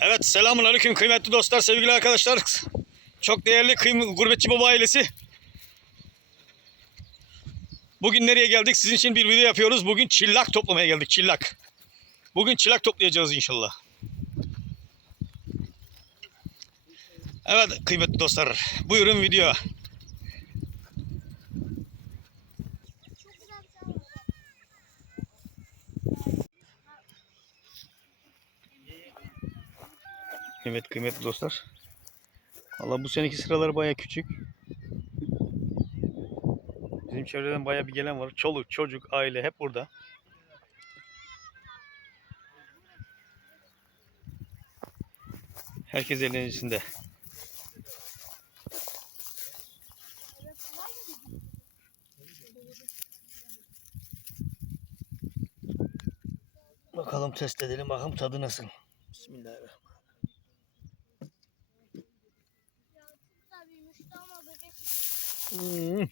Evet selamun aleyküm kıymetli dostlar sevgili arkadaşlar. Çok değerli kıym gurbetçi baba ailesi. Bugün nereye geldik? Sizin için bir video yapıyoruz. Bugün çillak toplamaya geldik çillak. Bugün çillak toplayacağız inşallah. Evet kıymetli dostlar buyurun video. Evet kıymetli dostlar. Valla bu seneki sıralar baya küçük. Bizim çevreden baya bir gelen var. Çoluk, çocuk, aile hep burada. Herkes eğlencesinde. Bakalım test edelim bakalım tadı nasıl. Bismillahirrahmanirrahim. 嗯。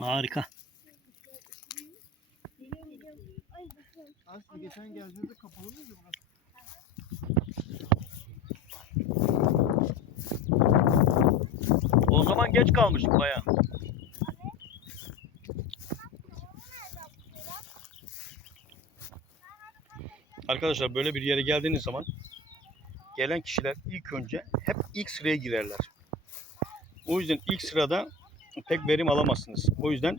Harika. Aslı geçen geldiğinde kapalı mıydı burası? O zaman geç kalmıştık baya. Arkadaşlar böyle bir yere geldiğiniz zaman gelen kişiler ilk önce hep ilk sıraya girerler. O yüzden ilk sırada pek verim alamazsınız. O yüzden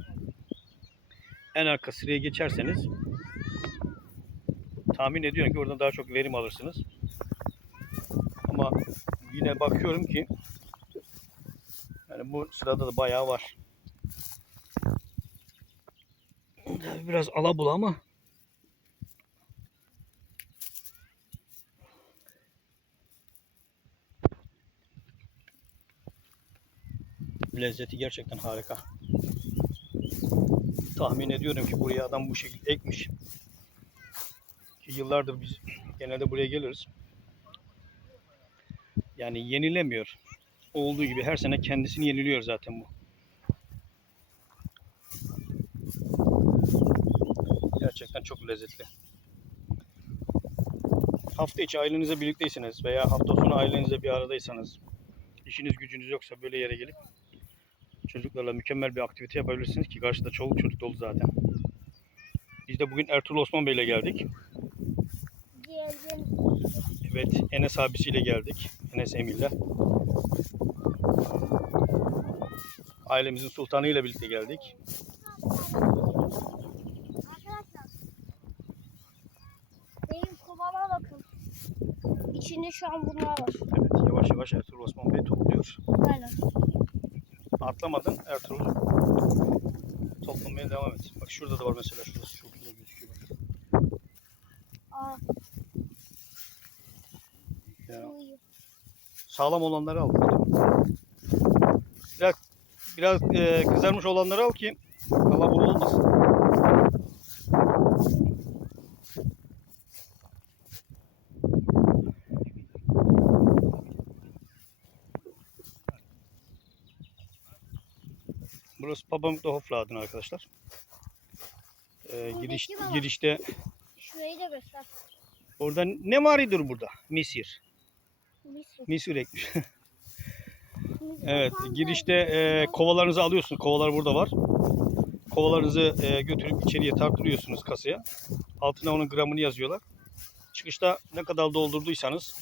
en arka sıraya geçerseniz tahmin ediyorum ki oradan daha çok verim alırsınız. Ama yine bakıyorum ki yani bu sırada da bayağı var. Biraz alabula ama lezzeti gerçekten harika. Tahmin ediyorum ki buraya adam bu şekilde ekmiş. Ki yıllardır biz genelde buraya geliriz. Yani yenilemiyor olduğu gibi her sene kendisini yeniliyor zaten bu. Gerçekten çok lezzetli. Hafta içi ailenizle birlikteyseniz veya hafta sonu ailenizle bir aradaysanız, işiniz gücünüz yoksa böyle yere gelip çocuklarla mükemmel bir aktivite yapabilirsiniz ki karşıda çoluk çocuk dolu zaten. Biz de bugün Ertuğrul Osman Bey ile geldik. Diğerlerini Evet, Enes abisiyle geldik. Enes Emir'le. Ailemizin sultanı ile birlikte geldik. Arkadaşlar. Benim kovama bakın. İçinde şu an bunlar var. Evet, yavaş yavaş Ertuğrul Osman Bey topluyor. Aynen. Atlamadın Ertuğrul. Toplamaya devam et. Bak şurada da var mesela. Şurası çok güzel gözüküyor. Aa, Ya, sağlam olanları al. Biraz, biraz e, kızarmış olanları al ki kalabur olmasın. Burası Pabamuk'ta Hofladen arkadaşlar. Ee, giriş, Buradaki baba. girişte Şurayı da göster. orada ne varidir burada? Misir. Misir. Misir ekmiş. Misir Evet, tam girişte e, kovalarınızı alıyorsunuz. Kovalar burada var. Kovalarınızı e, götürüp içeriye tartılıyorsunuz kasaya. Altına onun gramını yazıyorlar. Çıkışta ne kadar doldurduysanız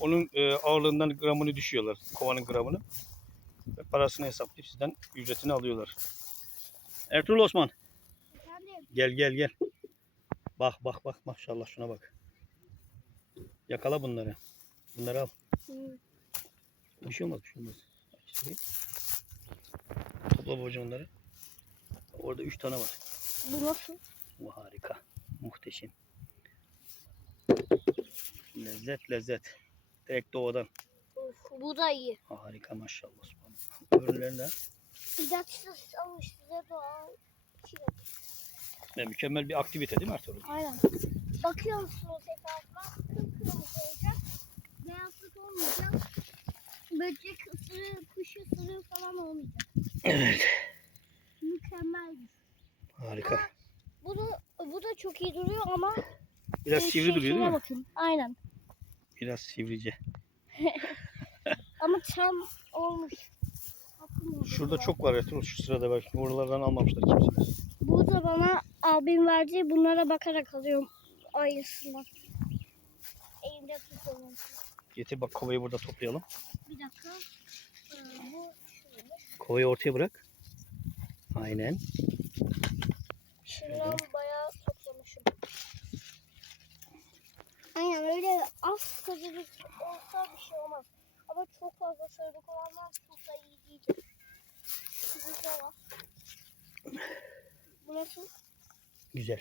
onun e, ağırlığından gramını düşüyorlar. Kovanın gramını. Ve parasını hesaplayıp sizden ücretini alıyorlar. Ertuğrul Osman Efendim, gel gel gel. Bak bak bak maşallah şuna bak. Yakala bunları. Bunları al. Hı. Bir şey olmaz bir şey olmaz. İşte. Topla babacığım onları. Orada üç tane var. Bu nasıl? Bu harika. Muhteşem. Lezzet lezzet. Direkt doğadan. Of, bu da iyi. Harika maşallah. Öbürlerinde İlaçsız ama size doğal çilek. ne mükemmel bir aktivite değil mi Ertuğrul? Aynen. Bakıyor musunuz etrafına? Kıpkırmızı olacak. Beyazlık olmayacak. Böcek ısırığı, kuş ısırığı falan olmayacak. Evet. Mükemmel. Harika. Bu da, bu da çok iyi duruyor ama Biraz e, sivri şey- duruyor değil mi? Bakın. Aynen. Biraz sivrice. Ama tam olmuş. Şurada burada. çok var Ertuğrul. Şu sırada belki oralardan almamışlar kimse. Bu da bana abim verdiği bunlara bakarak alıyorum aynısından. Elimde tutuyorum. Getir bak kovayı burada toplayalım. Bir dakika. Ee, bu. Kovayı ortaya bırak. Aynen. Şundan bayağı toplamışım. Aynen öyle az sarılık olsa bir şey olmaz. Ama çok fazla sarılık olanlar çok da iyi değil. Şurada var. Bu nasıl? Güzel.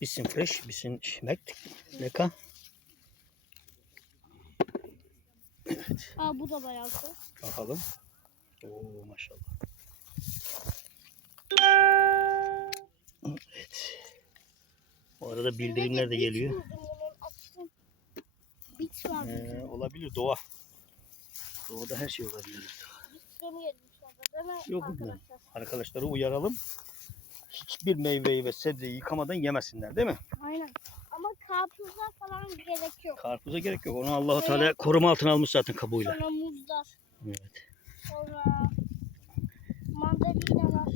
Bisschen frisch, bisschen schmeckt. Lecker. Aa bu da bayağı güzel. Bakalım. Oo maşallah. Evet. Bu arada bildirimler de geliyor. Ee, olabilir doğa. Doğada her şey olabilir. Demeyelim mi Yok, arkadaşlar? Arkadaşları uyaralım. Hiçbir meyveyi ve sebzeyi yıkamadan yemesinler değil mi? Aynen. Ama karpuza falan gerek yok. Karpuza gerek yok. Onu Allahu Teala koruma altına almış zaten kabuğuyla. Sonra muzlar. Evet. Sonra mandalinalar.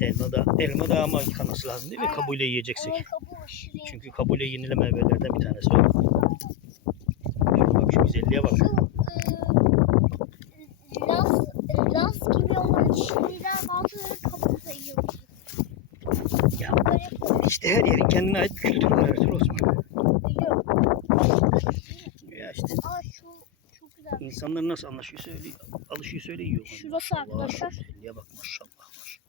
Elma da elma da ama yıkanması lazım değil mi? Aynen. Kabuğuyla yiyeceksek. Onun kabuğu aşırı. Çünkü kabuğuyla yenilen meyvelerden bir tanesi o. Bak şu güzelliğe bak. Şu e, Las gibi olan çiğler bazıları kabuğu da yiyormuş. Ya işte her yerin kendine ait bir kültürü var Ertuğrul Osman. Ya işte Aa şu çok güzel. insanlar nasıl anlaşıyor söyle, alışıyor söyle yiyor. Şurası arkadaşlar. güzelliğe bak maşallah maşallah.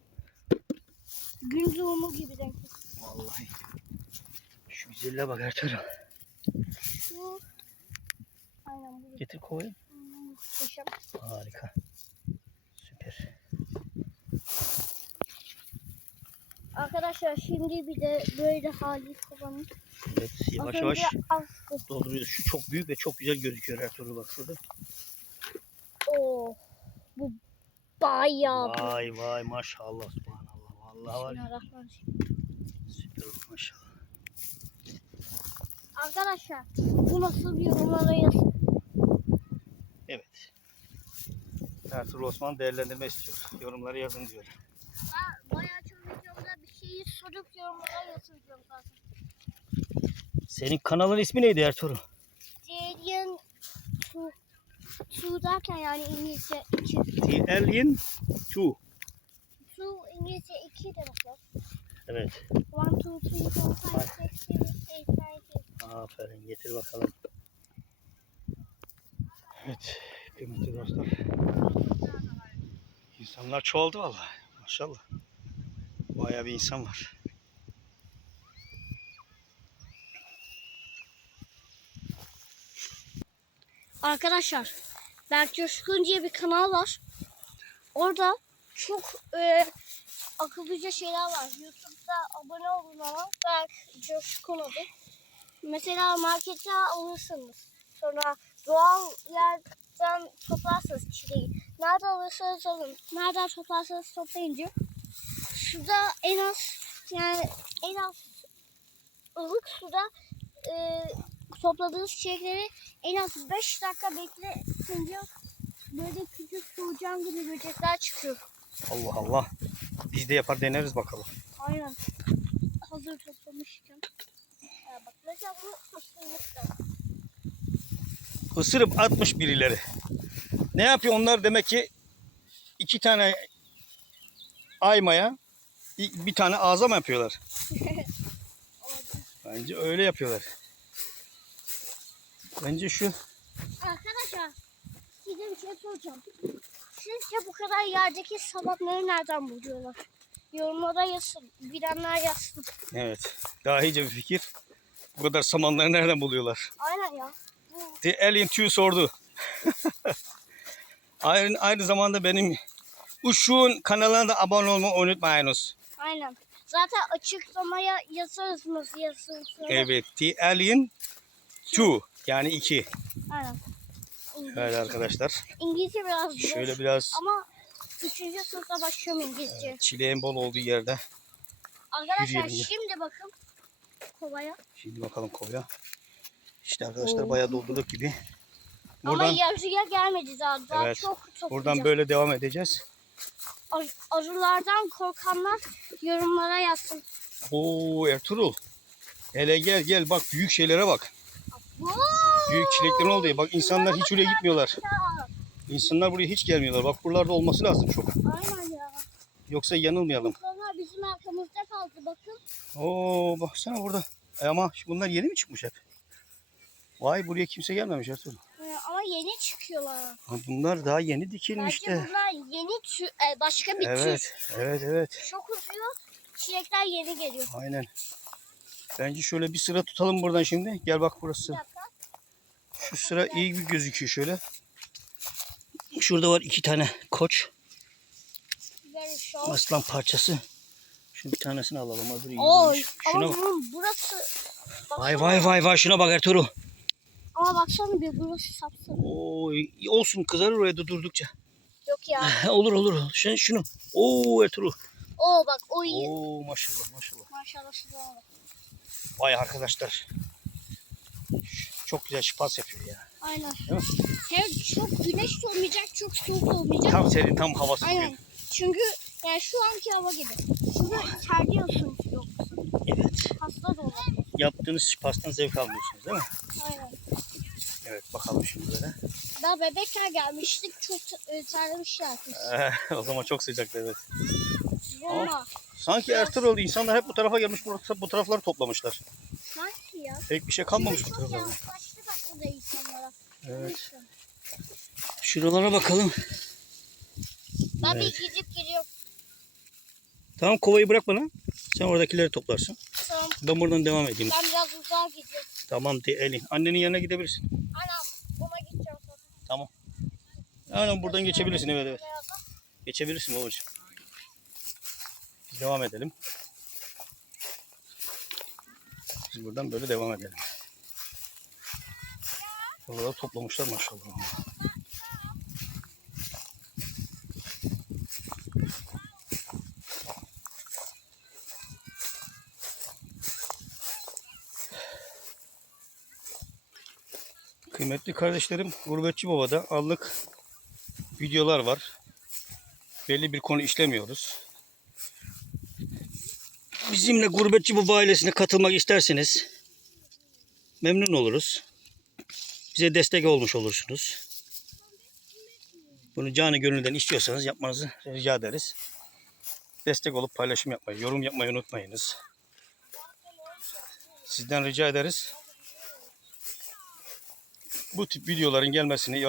Gün doğumu gibi denk. Vallahi. Şu güzelliğe bak Ertuğrul. Şu Aynen. Getir kovayı. Hmm, Muhteşem. Harika. Süper. Arkadaşlar şimdi bir de böyle hali kovanın. Evet yavaş yavaş dolduruyoruz. Şu çok büyük ve çok güzel gözüküyor Ertuğrul bak şurada. Oo. Bu bayağı büyük. Vay vay maşallah subhanallah. Vallahi var ya süper maşallah. Arkadaşlar bu nasıl bir yorumlara yazın. Evet. Ertuğrul Osman değerlendirme istiyor. Yorumları yazın diyor. Ben bayağı çok videomda bir şeyi sorup yorumlara yazıyorum zaten. Senin kanalın ismi neydi Ertuğrul? Alien Su. Su derken yani İngilizce 2. The Alien 2. Su İngilizce 2 demekler. Evet. 1, 2, 3, 4, 5, 6, 7, 8, 9, 10. Aferin getir bakalım. Evet kıymetli dostlar. İnsanlar çoğaldı vallahi. Maşallah. Bayağı bir insan var. Arkadaşlar Berk Coşkun diye bir kanal var. Orada çok e, akıllıca şeyler var. Youtube'da abone olun ama Berk Coşkun adı. Mesela markette alırsınız. Sonra doğal yerden toplarsınız çileği. Nerede alırsanız alın. Nereden toplarsanız toplayın diyor. Suda en az yani en az ılık suda e, topladığınız çiçekleri en az 5 dakika bekletin diyor. Böyle küçük solucan gibi böcekler çıkıyor. Allah Allah. Biz de yapar deneriz bakalım. Aynen. Hazır toplamışken. Ya bak mesela bu ısırmışlar. Isırıp atmış birileri. Ne yapıyor onlar demek ki iki tane aymaya bir tane ağza mı yapıyorlar? Bence öyle yapıyorlar. Bence şu Arkadaşlar size bir şey soracağım. Sizce bu kadar yerdeki salatları nereden buluyorlar? Yorumlara yazsın. Bilenler yazsın. evet dahice bir fikir. Bu kadar samanları nereden buluyorlar? Aynen ya. Bu The Alien 2 sordu. aynı, aynı zamanda benim Uşun kanalına da abone olmayı unutmayınız. aynen. Zaten açıklamaya yazarız nasıl yazılsın. Evet The Alien 2 yani 2. Aynen. İngilizce. Evet arkadaşlar. İngilizce biraz zor. Şöyle biraz Ama 3. sınıfta başlıyorum İngilizce. çileğin bol olduğu yerde. Arkadaşlar yürüyelim. şimdi bakın kovaya. Şimdi bakalım kovya. İşte arkadaşlar Oo. bayağı doldurduk gibi. Ama Buradan yarıya gelmedi daha. Daha Evet, çok toplayacağız. buradan böyle devam edeceğiz. Ar- arılardan korkanlar yorumlara yazsın. Oo Ertuğrul. Hele gel gel bak büyük şeylere bak. Wow! Büyük çileklerin olduğu. Bak insanlar hiç oraya gitmiyorlar. İnsanlar buraya hiç gelmiyorlar. Bak buralarda olması lazım çok. Aynen ya. Yoksa yanılmayalım. Korkanlar bizim arkamızda kaldı bakın. Oo baksana burada. E ama bunlar yeni mi çıkmış hep? Vay buraya kimse gelmemiş Ertuğrul. Ama yeni çıkıyorlar. Ha, bunlar daha yeni dikilmiş Bence bunlar yeni tür, e, başka bir Evet, tür. evet, evet. Çok uzuyor. Çilekler yeni geliyor. Aynen. Bence şöyle bir sıra tutalım buradan şimdi. Gel bak burası. Şu sıra iyi bir gözüküyor şöyle. Şurada var iki tane koç. Aslan parçası. Şu bir tanesini alalım. Öbürü iyi Oy, Şuna bak. burası... Vay vay vay vay şuna bak Ertuğrul. Ama baksana bir burası sapsarı. Oy olsun kızarır oraya da durdukça. Yok ya. olur olur. Şunu, şunu. Oo Ertuğrul. Oo bak o iyi. Oo maşallah maşallah. Maşallah bak. Vay arkadaşlar. Çok güzel şipas yapıyor ya. Aynen. Değil mi? Hem çok güneş olmayacak, çok soğuk olmayacak. Tam senin tam havası Aynen. bugün. Çünkü yani şu anki hava gibi. Şurada terliyorsun yoksa. Evet. Hasta da olabilir. Yaptığınız şipastan zevk almıyorsunuz değil mi? Aynen. Bakalım şimdi böyle. Daha bebekken gelmiştik. Çok e, terlemişler. o zaman çok sıcaktı evet. Roma. Sanki Ertuğrul insanlar hep bu tarafa gelmiş bu, bu tarafları toplamışlar. Sanki ya. Pek bir şey kalmamış bu Çok taraflarda. yaklaştı bak burada insanlara. Evet. Şuralara bakalım. Ben bir gidip geliyorum. Tamam kovayı bırak bana. Sen oradakileri toplarsın. Tamam. Ben buradan devam edeyim. Ben biraz uzağa gidiyorum. Tamam de Elin. Annenin yanına gidebilirsin. Ana ona gideceğim sonra. Tamam. Aynen buradan geçebilirsin evet evet. Geçebilirsin babacığım. Biz devam edelim. Biz buradan böyle devam edelim. Burada toplamışlar maşallah. Kıymetli kardeşlerim, Gurbetçi Baba'da anlık videolar var. Belli bir konu işlemiyoruz. Bizimle Gurbetçi Baba ailesine katılmak isterseniz memnun oluruz. Bize destek olmuş olursunuz. Bunu canı gönülden istiyorsanız yapmanızı rica ederiz. Destek olup paylaşım yapmayı, yorum yapmayı unutmayınız. Sizden rica ederiz. Bu tip videoların gelmesini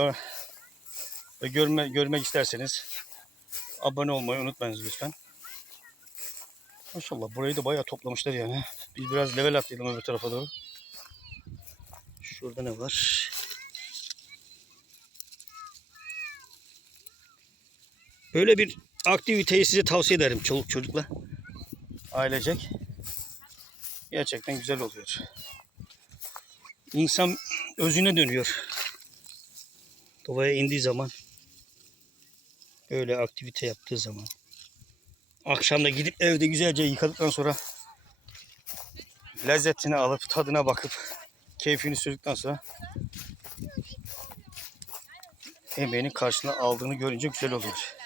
ve görme, görmek isterseniz abone olmayı unutmayınız lütfen. Maşallah burayı da bayağı toplamışlar yani. Biz biraz level atlayalım öbür tarafa doğru. Şurada ne var? Böyle bir aktiviteyi size tavsiye ederim çoluk çocukla. Ailecek. Gerçekten güzel oluyor. İnsan özüne dönüyor. Doğaya indiği zaman böyle aktivite yaptığı zaman akşam da gidip evde güzelce yıkadıktan sonra lezzetini alıp tadına bakıp keyfini sürdükten sonra emeğinin karşılığını aldığını görünce güzel oluyor.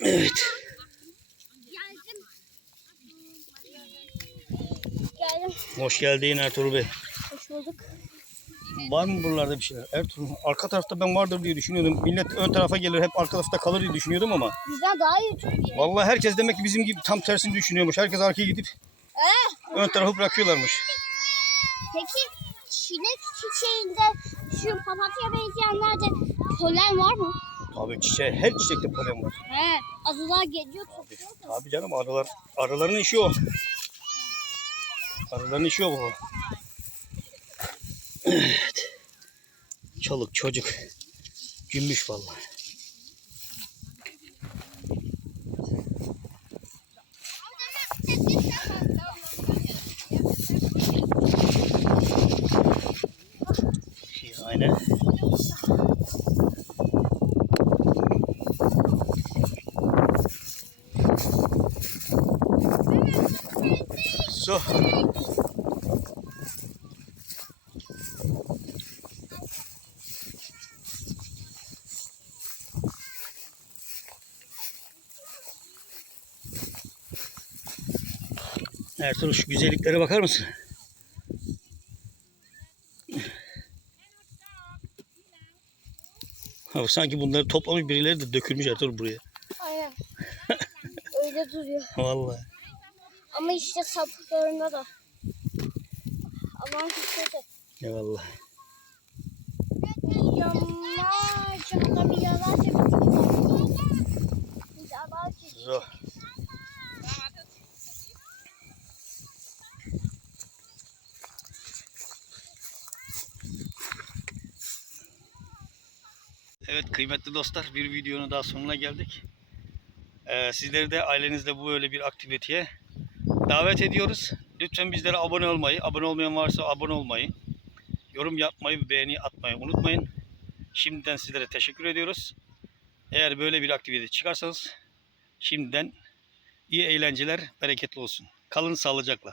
Evet. Geldim. Hoş geldin Ertuğrul Bey. Hoş bulduk. Var mı buralarda bir şeyler? Ertuğrul arka tarafta ben vardır diye düşünüyordum. Millet ön tarafa gelir hep arka tarafta kalır diye düşünüyordum ama. Bizden daha iyi Türkiye. Vallahi herkes demek ki bizim gibi tam tersini düşünüyormuş. Herkes arkaya gidip ön tarafı bırakıyorlarmış. Peki çilek çiçeğinde şu papatya benzeyenlerde polen var mı? Abi çiçeğe her çiçekte polen var. He. Arılar geliyor topluyor. Abi canım arılar, arıların işi o. Arıların işi o bu. Evet. Çoluk çocuk. Gümüş vallahi. Aynen. Su. Ertuğrul şu güzelliklere bakar mısın? Abi sanki bunları toplamış birileri de dökülmüş Ertuğrul buraya. Aynen. Öyle duruyor. Vallahi. Ama işte sapıklarında da. Allah'ın hikmeti. Eyvallah. Milyonlarca da milyonlarca Milyonlarca Zo. Evet kıymetli dostlar bir videonun daha sonuna geldik. Ee, sizleri de ailenizle bu böyle bir aktiviteye davet ediyoruz. Lütfen bizlere abone olmayı, abone olmayan varsa abone olmayı, yorum yapmayı, beğeni atmayı unutmayın. Şimdiden sizlere teşekkür ediyoruz. Eğer böyle bir aktivite çıkarsanız şimdiden iyi eğlenceler, bereketli olsun. Kalın sağlıcakla.